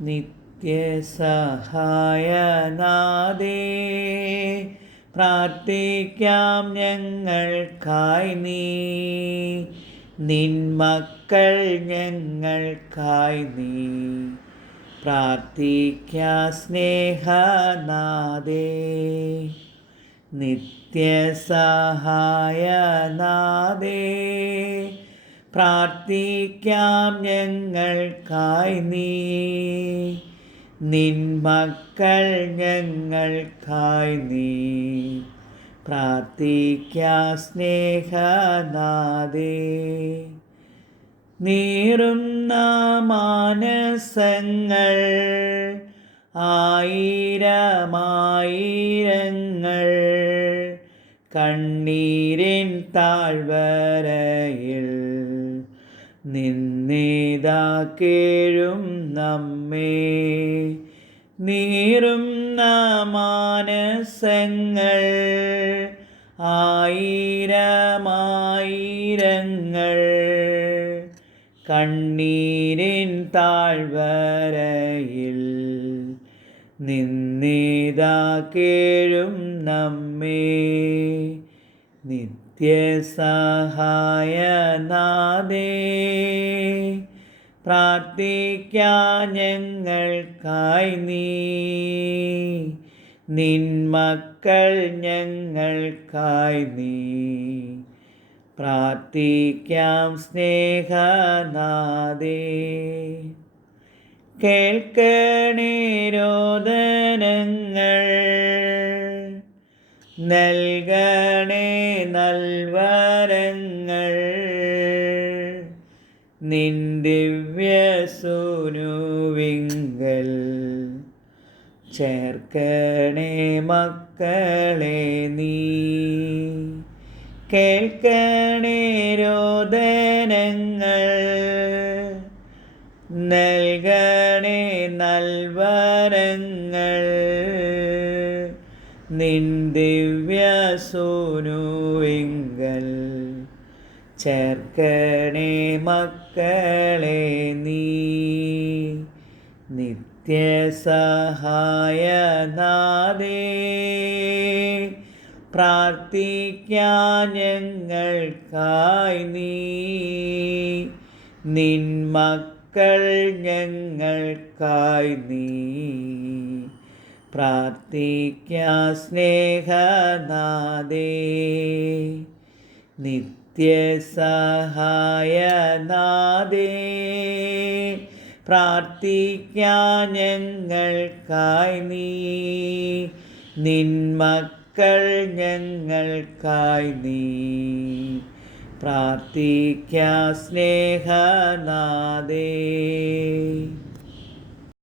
നിത്യസഹായനാദേ. പ്രാർത്ഥിക്കാം ഞങ്ങൾക്കായി നീ. നിൻ മക്കൾ ഞങ്ങൾക്കായി നീ. പ്രാർത്ഥിക്കാ സ്നേഹനാദേ. നിത്യസഹായനാദേ. പ്രാർത്ഥിക്കാം ഞങ്ങൾക്കായി നീ. നിൻ മക്കൾ ഞങ്ങൾക്കായി നീ. പ്രാർത്ഥിക്കാ സ്നേഹനാദേ. നീറുന്ന മാനസങ്ങൾ ആയിരമായിരങ്ങൾ. കണ്ണീരിൻ താഴ്വരയിൽ നിന്നേതാ കേഴും നമ്മേ. നീറും മാനസങ്ങൾ ആയിരമായിരങ്ങൾ. കണ്ണീരിൻ താഴ്വരയിൽ നിന്നേതാ കേഴും നമ്മേ. നിത്യസഹായനാദേ പ്രാർത്ഥിക്കാൻ ഞങ്ങൾക്കായി നീ. നിൻ മക്കൾ ഞങ്ങൾക്കായി നീ. പ്രാർത്ഥിക്കാം സ്നേഹനാദേ. കേൾക്കണേ രോദനങ്ങൾ. നൽകണേ നൽവരങ്ങൾ. നിൻ ദിവ്യസൂനുവിങ്കൽ ചേർക്കണേ മക്കളെ നീ. കേൾക്കണേ രോദനങ്ങൾ. നൽകണേ നൽവരങ്ങൾ. നിൻ ദിവ്യസൂനുവിങ്കൽ ചേർക്കണേ മക്കളെ നീ. നിത്യസഹായനാദേ പ്രാർത്ഥിക്കാൻ ഞങ്ങൾക്കായി നീ. നിൻ മക്കൾ ഞങ്ങൾക്കായി നീ. പ്രാർത്ഥിക്കാ സ്നേഹനാദേ. നിത്യസഹായനാദേ. പ്രാർത്ഥിക്കാ ഞങ്ങൾക്കായി നീ. നിന്മക്കൾ മക്കൾ ഞങ്ങൾക്കായി നീ. പ്രാർത്ഥിക്കാ സ്നേഹനാദേ.